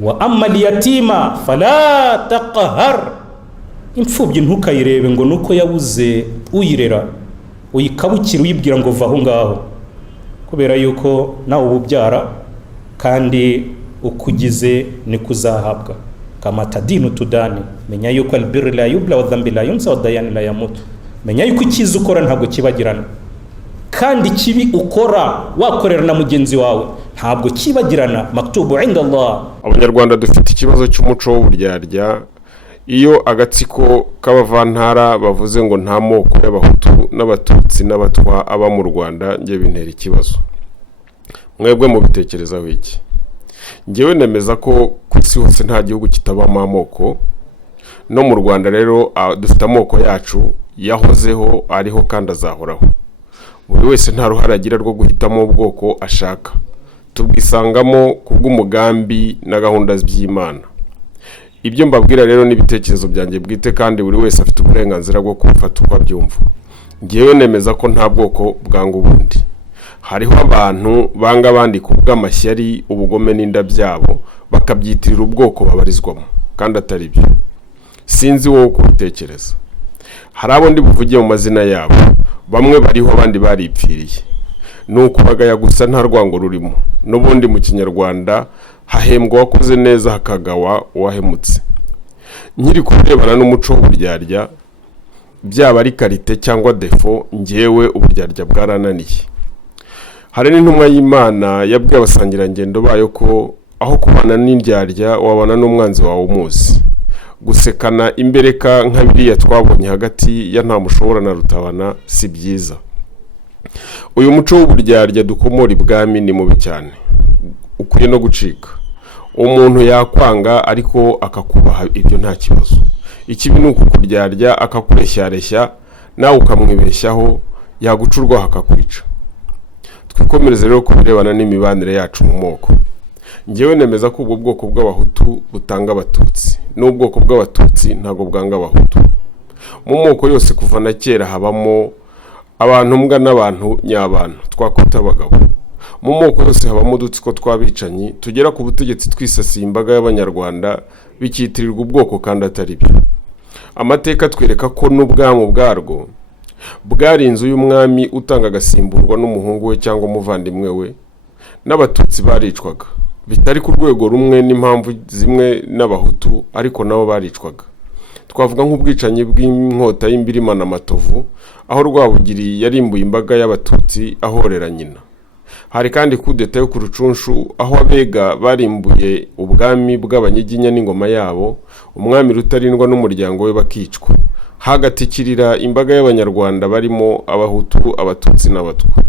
wa amma al-yatima fala taqhar, imfubyi ntukayirebe ngo nuko yabuze uyirera uyikabukira uyibwira ngo vaho ngaho, kubera yuko nawe ububyara kandi ukugize ni kuzahabwa. Kama tadinu tudani, menya yuko albirru la yubla wa dhanbi la yunsa wa dayani la yamut. Menya yuko icyiza ukora ntabwo kibagirana, kandi kibi ukora wakorera na mugenzi wawe ntabwo kibagirana. Maktubu inda Allah. Abanyarwanda dufite ikibazo cy'umuco w'uburyarya. Iyo agatsiko k'abavantara bavuze ngo nta moko y'abahutu n'abatutsi n'abatwa aba mu Rwanda, ngiye bintera ikibazo. Mwebwe mu bitekerezaho iki? Ngewe nemeza ko ku isi hose nta gihugu kitabamo amoko, no mu Rwanda rero dufite amoko yacu yahozeho, ariho kandi azahoraho. Buri wese nta ruhare agira rwo guhitamo ubwoko ashaka, tubwisangamo kubw'umugambi na gahunda z'Imana. Ibyo mbabwira rero n'ibitekerezo byanjye bwite, kandi buri wese afite uburenganzira bwo kubifata uko abyumva. Ngewe nemeza ko nta bwoko bwanga ubundi. Hariho abantu banga abandi kubw'amashyari, ubugome n'inda byabo, bakabyitirira ubwoko babarizwamo, kandi atari byo. Sinzi wowe kubitekereza. Hari abo ndi buvugiye mu mazina yabo, bamwe bariho abandi baripfiriye. Nuko bagaya gusa nta rwango rurimo. N'ubundi mu Kinyarwanda hahembwa wakoze neza hakagawa uwahemutse. Nkiri kurebana n'umuco w'uburyarya, byaba ari karite cyangwa defo, ngewe uburyarya bwarananiye. Hari n'intumwa y'Imana yabwiye abasangirangendo bayo ko aho kubana n'indyarya wabana n'umwanzi wawe umuzi. Gusekana imbereka nka biriya twabonye hagati ya Ntamushobora na Rutabana si byiza. Uyu muco w'uburyarya dukomora ibwami ni mubi cyane, ukwiye no gucika. Umuntu yakwanga ariko akakubaha, ibyo nta kibazo. Ikibi ni ukukuryarya akakureshyareshya, nawe ukamwibeshyaho, yagucurwaho akakwica. Twikomereze rero kubirebana n'imibanire yacu mu moko. Ngewe nemeza ko ubwo bwoko bw'abahutu butanga abatutsi, n'ubwoko bw'abatutsi ntago bwanga abahutu. Mu moko yose kuva na kera habamo abantu mbwa n'abantu nyabantu twakwita abagabo. Mu moko yose habamo udutsiko twabicanyi tugera ku butegetsi twisasiye imbaga y'Abanyarwanda, bikitirirwa ubwoko kandi atari byo. Amateka twereka ko n'ubwami bwarwo bwari inzu y'umwami utanga agasimburwa n'umuhungu we cyangwa umuvandimwe we, n'abatutsi baricwaga bitari ku rwego rumwe n'impamvu zimwe n'abahutu, ariko nabo baricwaga. Twavuga nk'ubwicanyi bw'inkota y'Imbirima na Matovu, aho Rwabugiri yarimbuye imbaga y'abatutsi ahorera nyina. Hari kandi kudeta yo ku Rucunshu, aho Abega barimbuye ubwami bw'Abanyiginya n'ingoma yabo, umwami Rutarindwa n'umuryango we bakicwa. Hagatikirira imbaga y'Abanyarwanda barimo abahutu, abatutsi n'abatwa.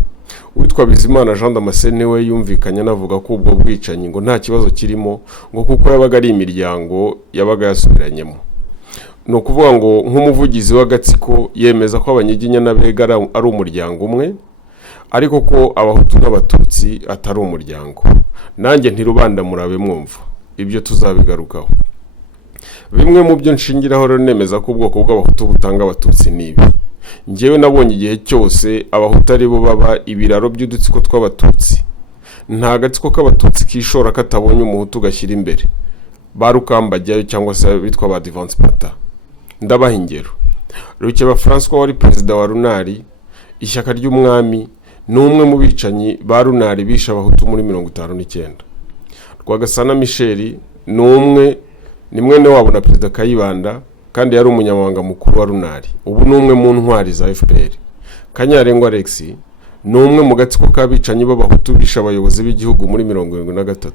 Uwitwa Bizimana Jean Damascene we yumvikanye navuga ko ubwo bwicanyi ngo nta kibazo kirimo, ngo kuko yabaga ari imiryango yabaga yasubiranyemo. No kuvuga ngo nk'umuvugizi w'agatsiko yemeza ko Abanyiginya n'Abega ari umuryango umwe, ariko ko abahutu n'abatutsi atari umuryango. Nanjye ntirubanda murabe mwumva, ibyo tuzabigarukaho. Bimwe mu byo nshingiraho rero nemeza ko ubwoko bw'abahutu butanga abatutsi nibi. Ngewe nabonye igihe cyose abahutu ari bo baba ibiraro by'udutsiko tw'abatutsi. Nta gatsiko k'abatutsi kishora katabonye umuhutu gashyira imbere. Barukambajyayo cyangwa se bitwa ba Divance Pata. Ndabaha ingero. Rukeba François wari perezida wa Runari, ishyaka ry'umwami, n'umwe mu bicanyi ba Runari bisha abahutu muri 59. Rwagasana Michel ni mwene wabo na perezida Kayibanda, kandi yari umunyamabanga mukuru wa Runari. Ubu n'umwe mu ntwari za FPR. Kanyarengwa Alex n'umwe mu gatsiko k'abicanyi b'abahutu bisha abayobozi b'igihugu muri 73.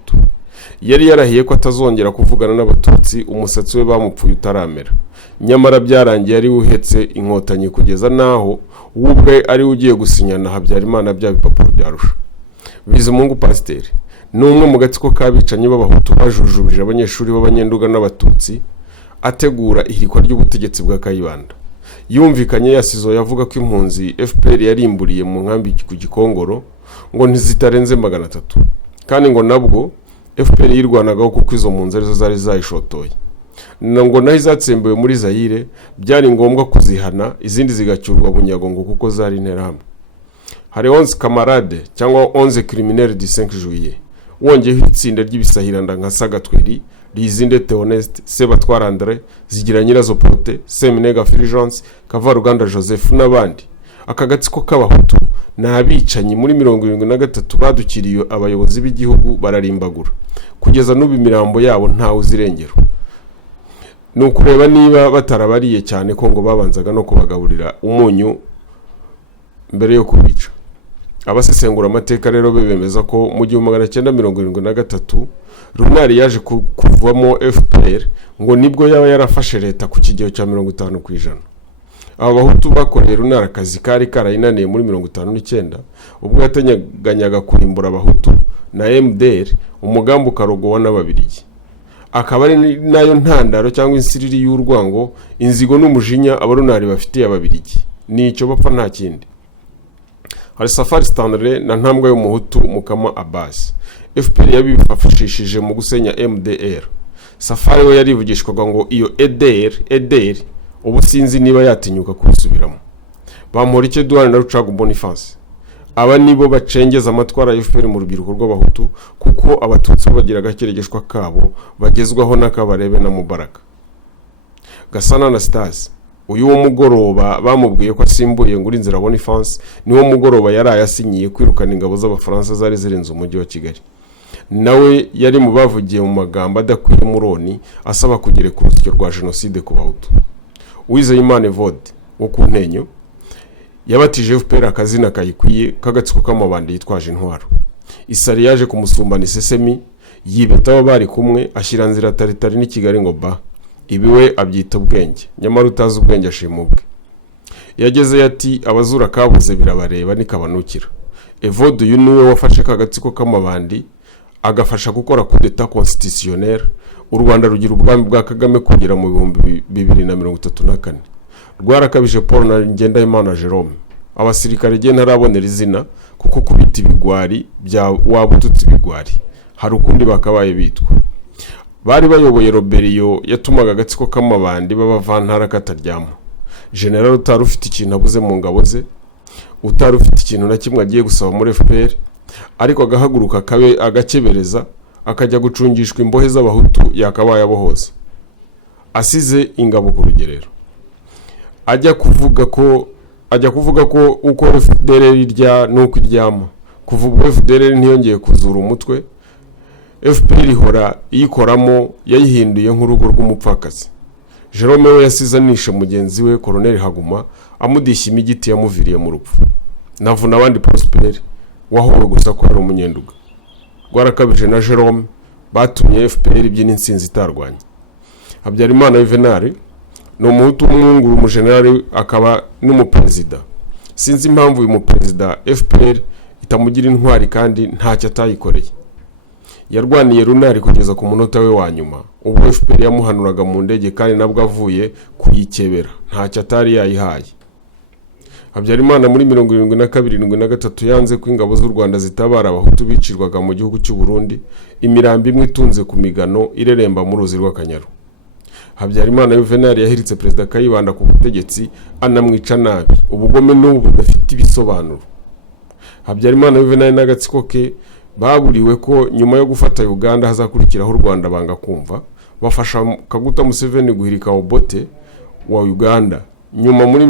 Yari yarahiye ko atazongera kuvugana n'abatutsi, umusatsi we bamupfuye utaramera. Nyamara byarangiye ari uhetse inkotanyi kugeza naho ubwe ari ugiye gusinyana Habyarimana bya bipapuro byarusha. Bizimungu Pasiteri n'umwe mu gatsiko k'abicanyi b'abahutu bajujubije abanyeshuri b'abanyenduga n'abatutsi, ategura ihirikwa ry'ubutegetsi bwa Kayibanda. Yumvikanye yasizo yavuga ko impunzi FPR yarimburiye mu nkambi ku Gikongoro ngo ntizitarenze 300, kandi ngo nabwo FPR yirwanagaho kuko izo mpunzi arizo zari zayishotoye. Ngo naho izatsembewe muri Zaire byari ngombwa kuzihana, izindi zigacyurwa bunyago ngo kuko zari interahamwe. Hari 11 camarades cyangwa 11 criminels du 5 juillet. wongeyeho itsinda ry'ibisahiranda nka Sagatweri, Lizinde Theoneste, Sebatwara André, Zigira Nyirazo Prote, Seminega Fulgence, Kavaruganda Joseph n'abandi. Aka gatsiko k'abahutu n'abicanyi muri 73 badukiriye abayobozi b'igihugu bararimbagura kugeza n'ubu imirambo yabo ntawe uzirengero. Nukureba niba batarabariye cyane ko ngo babanzaga no kubagaburira umunyu mbere yo kubica. Abasesengura amateka rero bemeza ko mu 1973 Runari yaje kuvamo FPR ngo nibwo yaba yarafashe leta ku kigero cya 50%. Aba bahutu bakoreye Runari akazi kari karayinaniye muri 59 ubwo yatanyaganyaga kurimbura abahutu na MDR umugambi ukarogowa n'ababirigi. Akaba ari nayo ntandaro cyangwa insiriri y'urwango, inzigo n'umujinya abarunari bafitiye ababirigi. Nicyo bapfa nta kindi. Hari Safari Stanley na ntambwe y'umuhutu Mukama Abbas. FPR yabifashishije mu gusenya MDR. Safari we yarivugishwaga ngo iyo EDR ubu sinzi niba yatinyuka kubisubiramo. Bamporike Edouard na Rucagu Boniface. Aba nibo bacengeza amatwara ya FPR mu rubyiruko rw'abahutu kuko abatutsi bagira agakeregeshwa kabo bagezwaho n'akabarebe na Mubaraka. Gasana Anastase uyu wo mugoroba bamubwiye ko asimbuye nguri nzira Boniface niwo mugoroba yari yasinyiye kwirukana ingabo z'abafaransa zari zirenze umujyi wa Kigali. Nawe yari mu bavugiye mu magambo adakwiye muroni asaba kugere ku rusyo rwa genocide ku bahutu. Uwizeyimana Evode wo ku Ntenyo yabatije FPR akazina kayikwiye kagatsiko k'amabandi yitwaje intwaro. Isari yaje kumusumbana isesemi yibetaho bari kumwe ashyira nzira taritari ni Kigali ngo ba ibiwe abyita ubwenge nyamara utazi ubwenge ashima ubwe. Yageze yati abazura kabuze birabareba nikabanukira. Evode uyu niwe wafashe kagatsiko k'amabandi agafasha gukora coup d'état constitutionnel u Rwanda rugira ubwami bwa Kagame kugera mu 2034. Rwarakabije Paul na Ngendahimana Jerome. Abasirikare je ntarabonera izina kuko kubita ibigwari bya wabututsi bigwari hari ukundi bakabaye bitwa. Bari bayoboye Roberiyo yatumaga agatsiko k'amabandi b'abavantara kataryama. General utari ufite ikintu abuze mu ngabo ze, utari ufite ikintu na kimwe agiye gusaba muri FPR, ariko agahaguruka kabe agakebereza akajya gucungishwa imbohe z'abahutu yakabaye abohoza. Asize ingabo ku rugerero. Ajya kuvuga ko uko FDR irya nuko iryama. Kuvuga FDR ntiyongeye kuzura umutwe. FPR ihora iyikoramo yayihinduye nk'urugo rw'umupfakazi. Jerome we yasizanisha mugenzi we Colonel Haguma amudishya imigiti yamuviriye mu rupfu. Navuna abandi Prosper wahoro gusa ko ari umunyenduga. Rwarakabije na Jerome batumye FPR ibyina insinzi itarwanye. Habyarimana Juvenal no umuhutu w'umwunguru umugenerali akaba n'umuperezida. Sinzi impamvu uyu muperezida FPR itamugira intwari kandi ntacyo atayikoreye. Yarwaniye Runari kugeza ku munota we wa nyuma. Ubwo FPR yamuhanuraga mu ndege kandi nabwo avuye kuyikebera ntacyo atari yayihaye. Habyarimana muri 1972 yanze ko ingabo z'u Rwanda zitabara abahutu bicirwaga mu gihugu cy'u Burundi, imirambi imwe itunze ku migano ireremba mu ruzi rw'Akanyaru. Habyarimana Juvenal yahiritse Perezida Kayibanda ku butegetsi anamwica nabi. Ubugome n'ubu budafite ibisobanuro. Habyarimana Juvenal n'agatsiko ke baburiwe ko nyuma yo gufata Uganda hazakurikiraho u Rwanda banga kumva, bafasha Kaguta Museveni guhirika Obote wa Uganda. Nyuma muri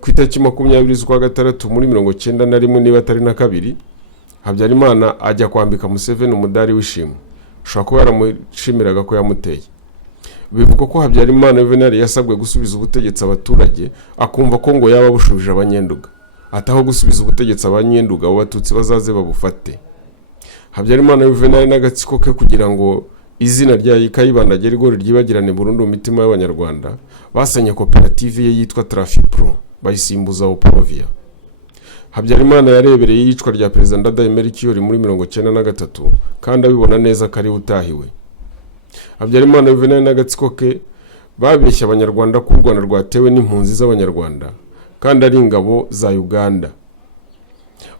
kwitaki 20 z'ukwa gatandatu muri 1991 niba atari na kabiri, Habyarimana ajya kwambika Museveni umudari w'ishimwe. Ushobora kuba yaramushimiraga ko yamuteye. Bivuga ko Habyarimana Juvenal yasabwe gusubiza ubutegetsi abaturage akumva ko ngo yaba bushubije abanyenduga. Ataho gusubiza ubutegetsi abanyenduga abo batutsi bazaze babufate. Habyarimana Juvenal n'agatsiko ke kugira ngo izina rya Kayibanda gerigori ryibagirane burundu mu mitima y'abanyarwanda basanye koperative ye yitwa Trafipro bayisimbuza Oprovia. Habyarimana yarebereye yicwa rya Perezida Ndadaye Kiyori muri 1993 kandi abibona neza kari utahiwe. Habyarimana Juvenal n'agatsiko ke babeshya abanyarwanda ko u Rwanda rwatewe n'impunzi z'abanyarwanda kandi ari ingabo za Uganda.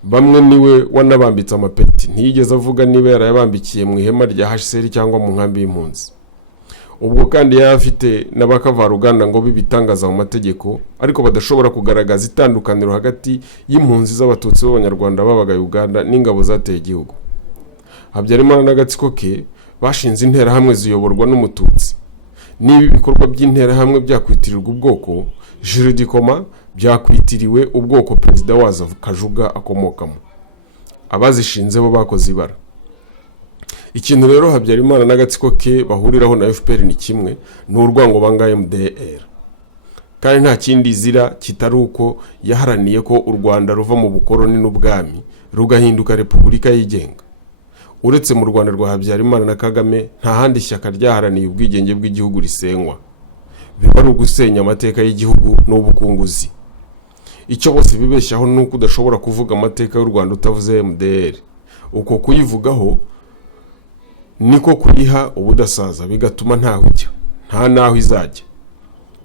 Bamwe niwe wanabambitse amapeti, ntiyigeze avuga niba yarayabambikiye mu ihema rya HCR cyangwa mu nkambi y'impunzi. Ubwo kandi yafite n'abakavaruganda ngo bibitangaza mu mategeko ariko badashobora kugaragaza itandukaniro hagati y'impunzi z'abatutsi b'abanyarwanda babaga Uganda n'ingabo zateye igihugu. Habyarimana n'agatsiko ke bashinze interahamwe ziyoborwa n'umututsi. Niba ibikorwa by'interahamwe byakwitirirwa ubwoko, juridikoma byakwitiriwe ubwoko perezida wazo Kajuga akomokamo. Abazishinze bo bakoze ibara. Ikintu rero Habyarimana n'agatsiko ke bahuriraho na FPR ni kimwe, ni urwango banga MDR. Kandi nta kindi zira kitari uko yaharaniye ko u Rwanda ruva mu bukoroni n'ubwami rugahinduka repubulika yigenga. Uretse mu Rwanda rwa Habyarimana na Kagame, nta handi shyaka ryaharaniye ubwigenge bw'igihugu risenywa. Biba ari ugusenya amateka y'igihugu n'ubukunguzi. Icyo bose bibeshyaho nuko udashobora kuvuga amateka y'u Rwanda utavuze MDR. Uko kuyivugaho niko kuyiha ubudasaza, bigatuma ntaho ijya, nta naho izajya.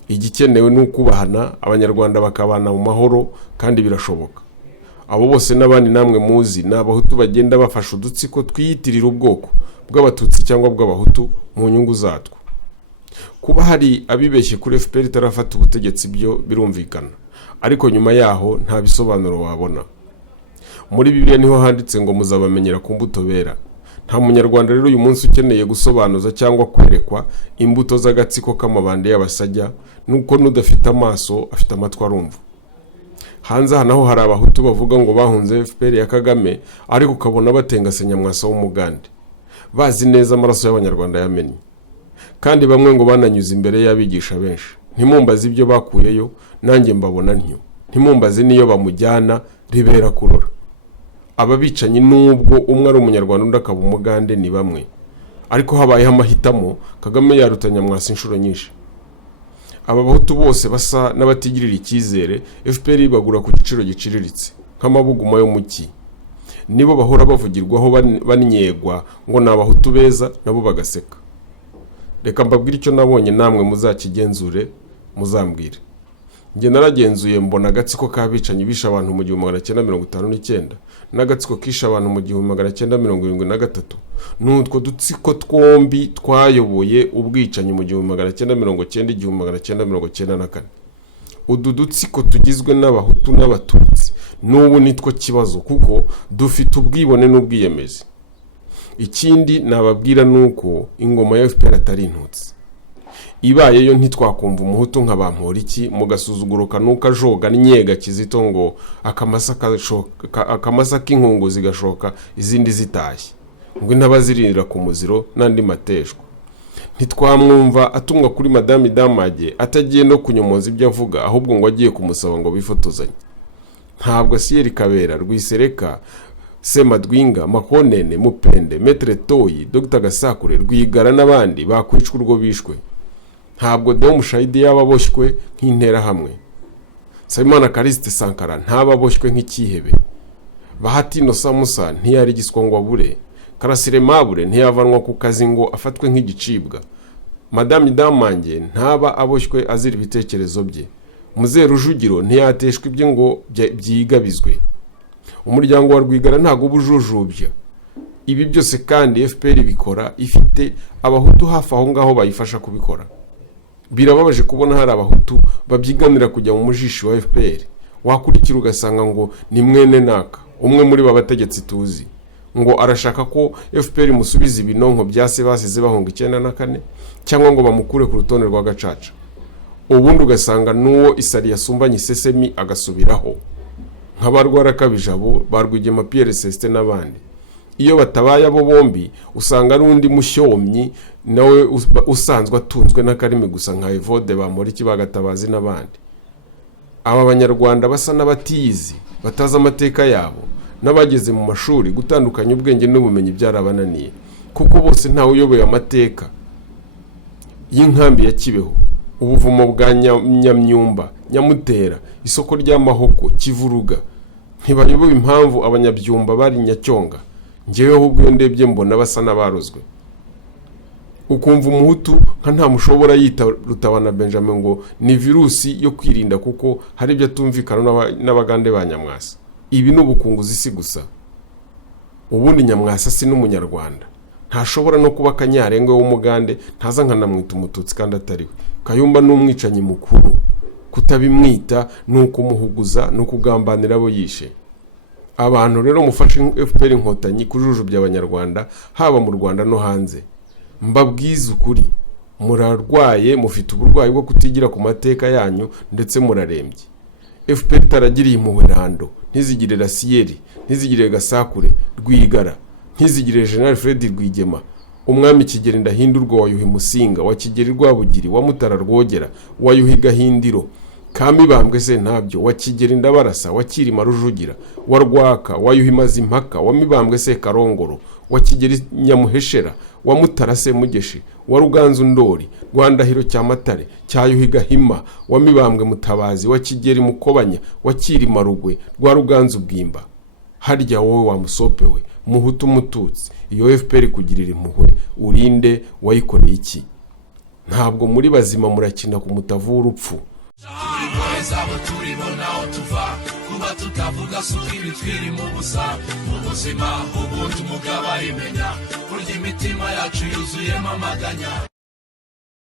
Igikenewe ni ukubahana, abanyarwanda bakabana mu mahoro, kandi birashoboka. Abo bose n'abandi namwe muzi ni abahutu bagenda bafasha udutsiko twiyitirira ubwoko bw'abatutsi cyangwa bw'abahutu mu nyungu zatwo. Kuba hari abibeshye kuri FPR itarafata ubutegetsi byo birumvikana, ariko nyuma yaho nta bisobanuro wabona. Muri Bibiliya niho handitse ngo muzabamenyera ku mbuto bera. Nta munyarwanda rero uyu munsi ukeneye gusobanuza cyangwa kwerekwa imbuto z'agatsiko k'amabande y'abasajya, nuko n'udafite amaso afite amatwi arumva. Hanze naho hari abahutu bavuga ngo bahunze FPR ya Kagame, ariko ukabona batengase Nyamwasa w'umugande, bazi neza amaraso y'abanyarwanda yamennye. Kandi bamwe ngo bananyuze imbere y'abigisha benshi. Ntimumbaze ibyo bakuyeyo, nanjye mbabona ntyo. Ntimumbaze niyo bamujyana ribera kurora. Ababicanyi nubwo umwe ari umunyarwanda undi akaba umugande ni bamwe, ariko habayeho amahitamo, Kagame yaruta Nyamwasa inshuro nyinshi. Aba bahutu bose basa n'abatigirira icyizere, FPR ibagura ku giciro giciriritse nk'amabuguma yo muki. Nibo bahora bavugirwaho banyegwa ngo ni abahutu beza, nabo bagaseka. Reka mbabwire icyo nabonye, namwe muzakigenzure muzambwire. Nge naragenzuye mbona agatsiko k'abicanyi bisha abantu mu 1959 n'agatsiko kisha abantu mu 1973. N'utwo dutsiko twombi twayoboye ubwicanyi mu 1990-1994. Udu dutsiko tugizwe n'abahutu n'abatutsi n'ubu nitwo kibazo, kuko dufite ubwibone n'ubwiyemezi. Ikindi nababwira nuko ingoma ya FPR atari intutsi. Ibaye yo ntitwakumva umuhutu nka Bamporiki mugasuzuguruka nuka joga n'nyega Kizito ngo akamasa k'inkungu zigashoka izindi zitashye, ngo intabazirira ku muziro n'andi mateshwa. Ntitwamwumva atumwa kuri Madame Damage atagiye no kunyomoza ibyo avuga, ahubwo ngo agiye kumusaba ngo bifotozanye. Ntabwo Siyeri Kabera, Rwisereka, Semadwinga, Makonene, Mupende, Metre Toyi, Dr Gasakure, Rwigara n'abandi bakwicwa urwo bishwe. Ntabwo Dom Shahidi yababoshywe nk'intera hamwe. Sayimana Kariste Sankara ntababoshywe nk'ikihebe. Bahati Innocent Musa ntiyari giswangwa bure. Karasire Mabure ntiyavanwa ku kazi ngo afatwe nk'igicibwa. Madame Damange ntaba aboshywe azira ibitekerezo bye. Muzehe Rujugiro ntiyateshwe ibyo ngo byigabizwe. Umuryango wa Rwigara ntago ubujujubya. Ibi byose kandi FPR bikora ifite abahutu hafi aho ngaho bayifasha kubikora. Birababaje kubona hari abahutu babyiganira kujya mu mujishi wa FPR. Wakurikira ugasanga ngo ni mwene naka, umwe muri babategetsi tuzi, ngo arashaka ko FPR musubiza ibinonko byase basize bahunga 94 cyangwa ngo bamukure ku rutonde rwa gacaca. Ubundi ugasanga nuwo isari yasumbanye Sesemi agasubiraho, nk'abarwara kabijabo barwigema Pierre Celestin n'abandi. Iyo batabaye abo bombi usanga ari undi mushyomyi nawe usanzwe atunzwe n'akarimi gusa nka Evode Bamporiki Bagatabazi n'abandi. Aba banyarwanda basa n'abatiyizi, bataza amateka yabo, n'abageze mu mashuri gutandukanya ubwenge n'ubumenyi byarabananiye, kuko bose ntawe uyoboye amateka y'inkambi ya Kibeho, ubuvumo bwa Nyamyumba, Nyamutera, isoko ry'amahoko, Kivuruga. Ntibayoboye impamvu abanyabyumba bari Nyacyonga. Ngewe ahubwo ndebye mbona basa n'abarozwe. Ukumva umuhutu nka nta mushobora yita Rutabana Benjamin ngo ni virusi yo kwirinda kuko hari ibyo atumvikana n'abagande ba Nyamwasa. Ibi n'ubukunguzi si gusa. Ubundi Nyamwasa si n'umunyarwanda. Ntashobora no kuba Kanyarengwe w'umugande, ntaza nkanamwita umututsi kandi atariwe. Kayumba n'umwicanyi mukuru. Kutabimwita nuko umuhuguza no kugambanira abo yishe. abantu rero mufashe FPR inkotanyi kujujubya abanyarwanda haba mu Rwanda no hanze, mbabwiza ukuri, murarwaye, mufite uburwayi bwo kutigira ku mateka yanyu ndetse murarembye. FPR itaragiriye impuhwe Rando, ntizigire Rasiyeri, ntizigire Gasakure, Rwigara, ntizigire General Fred Rwigema, umwami Kigeli Ndahindurwa wa Yuhi Musinga, wa Kigeli Rwabugiri, wa Mutara Rwogera, wa Yuhi Gahindiro, Kamibambwe Sentabyo, wa Kigeli Ndabarasa, wa Kirima Rujugira, wa Rwaka, wa Yuhi Mazimpaka, wa Mibambwe Sekarongoro, wa Kigeli Nyamuheshera, wa Mutara Semugeshi, wa Ruganzu Ndori, Rwandahiro Cyamatare, cya Yuhi Gahima, wa Mibambwe Mutabazi, wa Kigeli Mukobanya, wa Kirima Rugwe, rwa Ruganzu Bwimba. Harya wowe wa musopewe, Muhutu Mututsi, iyo FPR kugirira impuhwe urinde wayikoreye iki? Ntabwo muri bazima, murakina ku mutavu w'urupfu. Kuba tutavuga sukiri twiri mu busa, mu buzima ubuntu mugaba imenya, burya imitima yacu yuzuyemo amaganya.